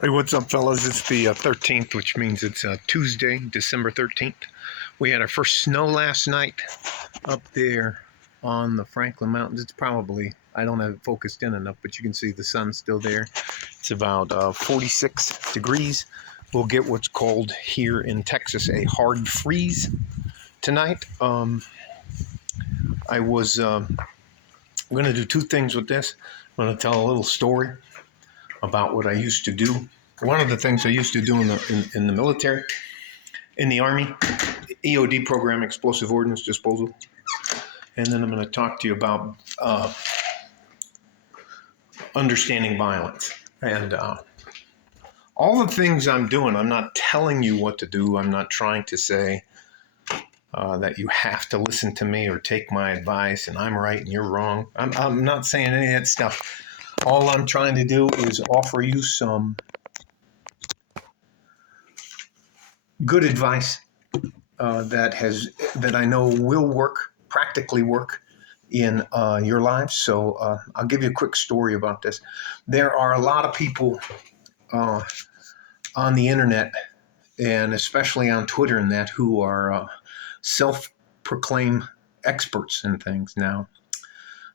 Hey, what's up, fellas? It's the 13th, which means it's Tuesday, December 13th. We had our first snow last night up there on the Franklin Mountains. It's probably, I don't have it focused in enough, but you can see the sun's still there. It's about 46 degrees. We'll get what's called here in Texas a hard freeze tonight. I was going to do two things with this. I'm going to tell a little story about what I used to do. One of the things I used to do in the military, in the Army, EOD program, explosive ordnance disposal. And then I'm going to talk to you about understanding violence. And all the things I'm doing, I'm not telling you what to do. I'm not trying to say that you have to listen to me or take my advice and I'm right and you're wrong. I'm not saying any of that stuff. All I'm trying to do is offer you some good advice that I know will work, practically work in your lives. So I'll give you a quick story about this. There are a lot of people on the internet, and especially on Twitter and that, who are self-proclaimed experts in things. Now,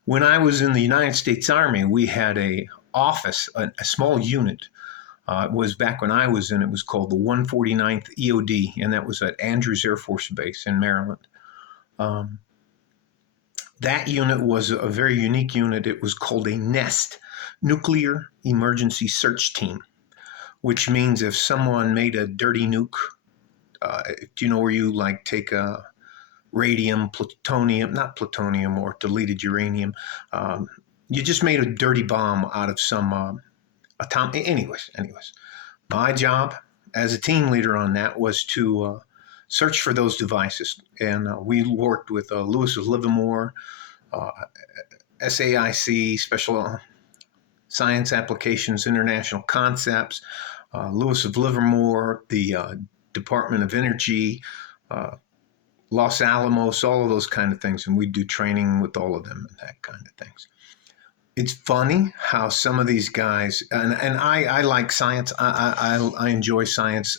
when I was in the United States Army, we had a office, a small unit. It was back when I was in, it was called the 149th EOD, and that was at Andrews Air Force Base in Maryland. That unit was a very unique unit. It was called a NEST, Nuclear Emergency Search Team, which means if someone made a dirty nuke, do you know where you like take a radium, plutonium, not plutonium or deleted uranium, you just made a dirty bomb out of some atomic. Anyways, my job as a team leader on that was to search for those devices, and we worked with Lewis of Livermore, SAIC, Special Science Applications International Concepts, Lewis of Livermore, the Department of Energy, Los Alamos, all of those kind of things, and we do training with all of them and that kind of things. It's funny how some of these guys, and I like science. I enjoy science,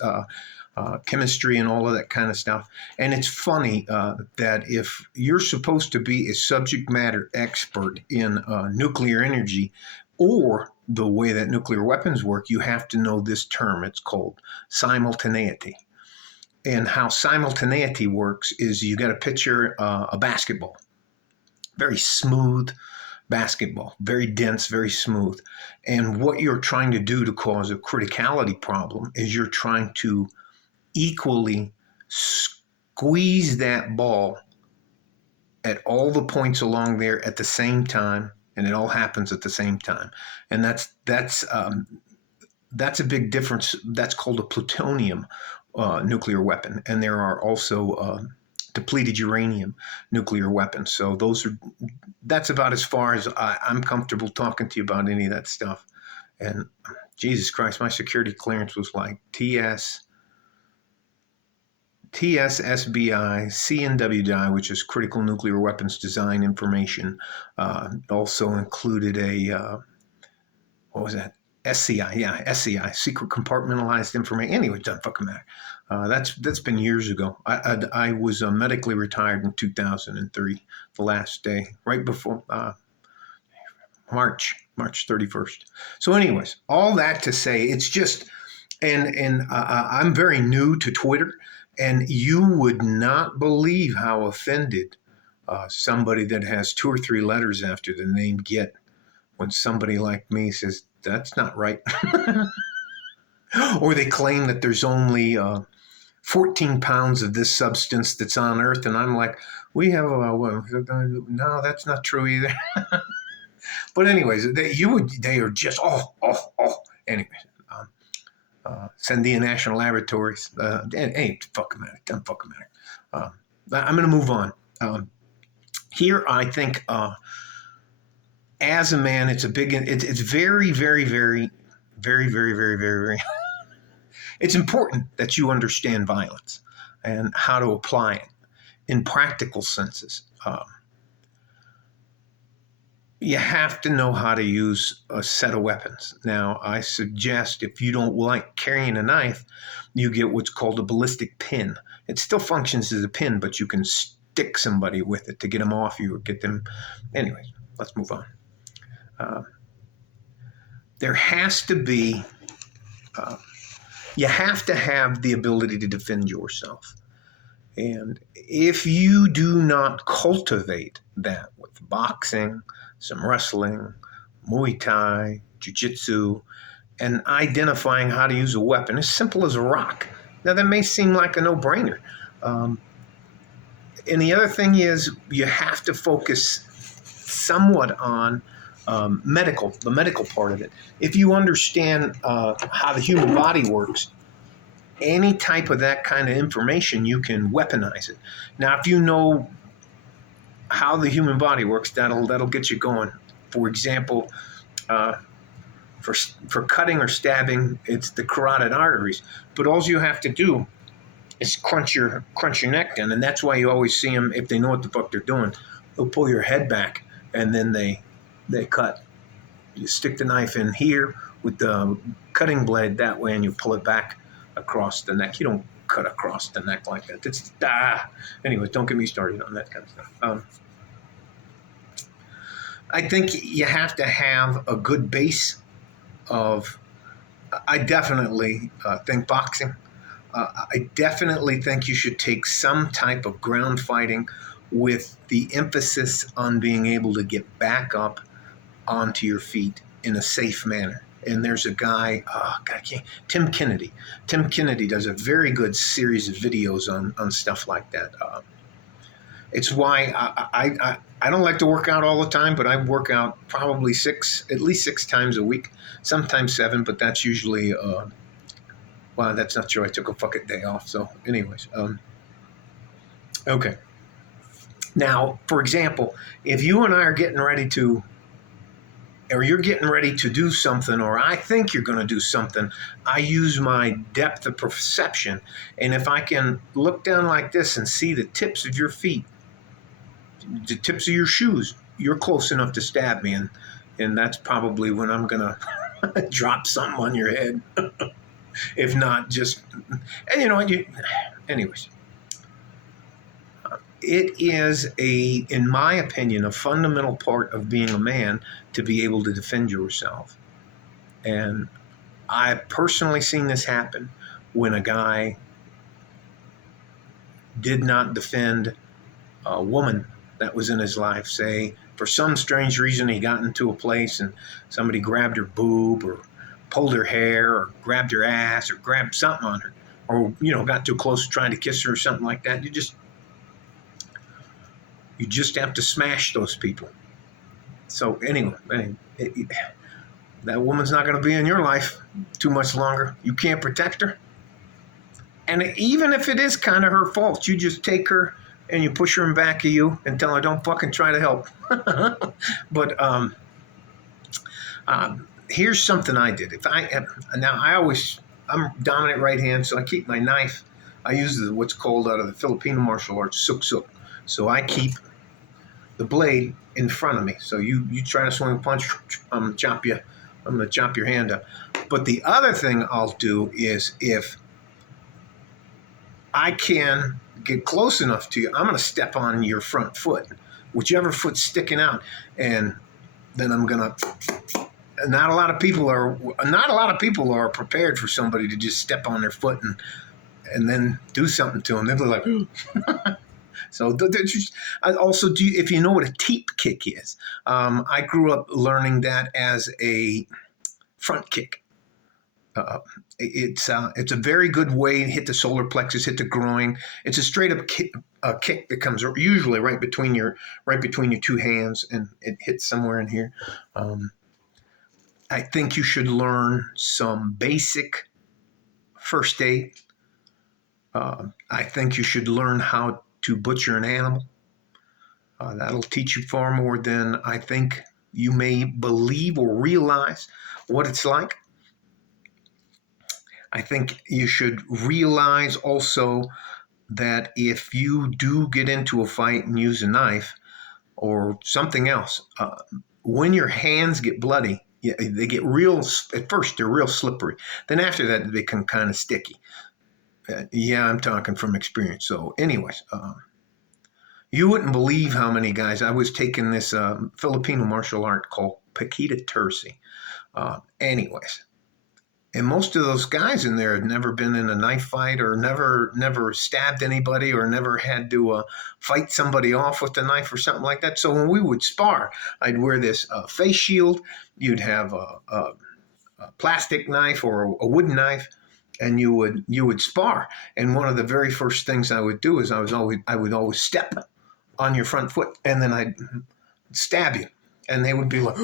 chemistry, and all of that kind of stuff. And it's funny that if you're supposed to be a subject matter expert in nuclear energy or the way that nuclear weapons work, you have to know this term. It's called simultaneity. And how simultaneity works is you got to picture a basketball, very smooth basketball, very dense, very smooth. And what you're trying to do to cause a criticality problem is you're trying to equally squeeze that ball at all the points along there at the same time, and it all happens at the same time. And that's a big difference. That's called a plutonium nuclear weapon, and there are also depleted uranium nuclear weapons. So that's about as far as I'm comfortable talking to you about any of that stuff. And Jesus Christ, my security clearance was like TSSBI, CNWDI, which is Critical Nuclear Weapons Design Information. Also included a, what was that? SCI, Secret Compartmentalized Information. Anyway, it doesn't fucking matter. That's been years ago. I was medically retired in 2003, the last day, right before March 31st. So anyways, all that to say, it's just, and I'm very new to Twitter, and you would not believe how offended somebody that has 2 or 3 letters after the name get when somebody like me says, that's not right. Or they claim that there's only 14 pounds of this substance that's on Earth. And I'm like, we have no, that's not true either. But anyways, they are just, anyways. Sandia National Laboratories. Ain't fucking matter. Doesn't fucking matter. I'm going to move on. Here, I think, as a man, it's very, very, very, very, very, very, very, it's important that you understand violence and how to apply it in practical senses. you have to know how to use a set of weapons. Now, I suggest if you don't like carrying a knife, you get what's called a ballistic pin. It still functions as a pin, but you can stick somebody with it to get them off you or get them. Anyways, let's move on. Uh, there has to be, uh, you have to have the ability to defend yourself. And if you do not cultivate that with boxing, some wrestling, Muay Thai, Jiu Jitsu, and identifying how to use a weapon as simple as a rock. Now, that may seem like a no brainer. Um, and the other thing is, you have to focus somewhat on the medical part of it. If you understand how the human body works, any type of that kind of information, you can weaponize it. Now, if you know how the human body works, that'll get you going. For example, uh, for cutting or stabbing, it's the carotid arteries. But all you have to do is crunch your neck down, and that's why you always see them, if they know what the fuck they're doing, they'll pull your head back, and then they cut. You stick the knife in here with the cutting blade that way, and you pull it back across the neck. You don't cut across the neck like that. It's Anyways, don't get me started on that kind of stuff. I think you have to have a good base of. I definitely think boxing. I definitely think you should take some type of ground fighting with the emphasis on being able to get back up onto your feet in a safe manner. And there's a guy, Tim Kennedy. Tim Kennedy does a very good series of videos on stuff like that. It's why I don't like to work out all the time, but I work out probably at least six times a week, sometimes seven, but that's usually, well, that's not true. I took a fucking day off. So anyways, okay. Now, for example, if you and I are getting ready to, or you're getting ready to do something, or I think you're going to do something, I use my depth of perception. And if I can look down like this and see the tips of your feet, the tips of your shoes, you're close enough to stab me. And that's probably when I'm going to drop something on your head. If not, just, and you know, anyways. It is in my opinion, a fundamental part of being a man to be able to defend yourself. And I've personally seen this happen when a guy did not defend a woman that was in his life. Say, for some strange reason, he got into a place and somebody grabbed her boob or pulled her hair or grabbed her ass or grabbed something on her, or, you know, got too close trying to kiss her or something like that. You just have to smash those people. So anyway, that woman's not going to be in your life too much longer. You can't protect her. And even if it is kind of her fault, you just take her and you push her in back of you and tell her, don't fucking try to help. But here's something I did. I'm dominant right hand, so I keep my knife. I use what's called out of the Filipino martial arts, suk-suk. So I keep the blade in front of me. So you try to swing a punch, I'm going to chop your hand up. But the other thing I'll do is, if I can get close enough to you, I'm going to step on your front foot, whichever foot's sticking out. And then I'm going to, not a lot of people are prepared for somebody to just step on their foot and then do something to them. They'll be like, so also, if you know what a teep kick is, I grew up learning that as a front kick. It's a very good way to hit the solar plexus, hit the groin. It's a straight up kick that comes usually right between your two hands, and it hits somewhere in here. I think you should learn some basic first aid. I think you should learn how to butcher an animal. That'll teach you far more than I think you may believe or realize what it's like. I think you should realize also that if you do get into a fight and use a knife or something else, when your hands get bloody, they get real, at first they're real slippery. Then after that, they become kind of sticky. Yeah, I'm talking from experience. So anyways, you wouldn't believe how many guys, I was taking this Filipino martial art called Pakita Tersi. Anyways, and most of those guys in there had never been in a knife fight, or never stabbed anybody, or never had to fight somebody off with a knife or something like that. So when we would spar, I'd wear this face shield. You'd have a plastic knife or a wooden knife, and you would spar. And one of the very first things I would do is I would always step on your front foot, and then I'd stab you, and they would be like,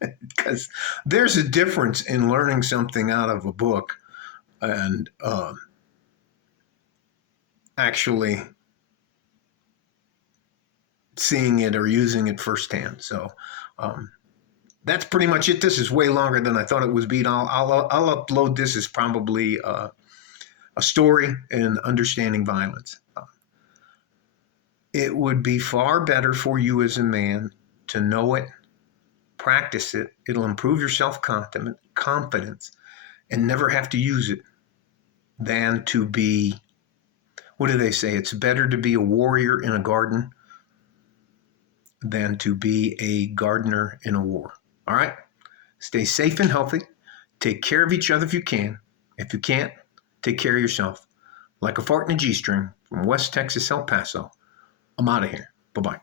because there's a difference in learning something out of a book and actually seeing it or using it firsthand. So that's pretty much it. This is way longer than I thought it was. I'll upload this as probably a story in understanding violence. It would be far better for you as a man to know it, practice it. It'll improve your self-confidence and never have to use it, than to be, what do they say? It's better to be a warrior in a garden than to be a gardener in a war. All right? Stay safe and healthy. Take care of each other if you can. If you can't, take care of yourself. Like a fart in a G-string from West Texas, El Paso. I'm out of here. Bye-bye.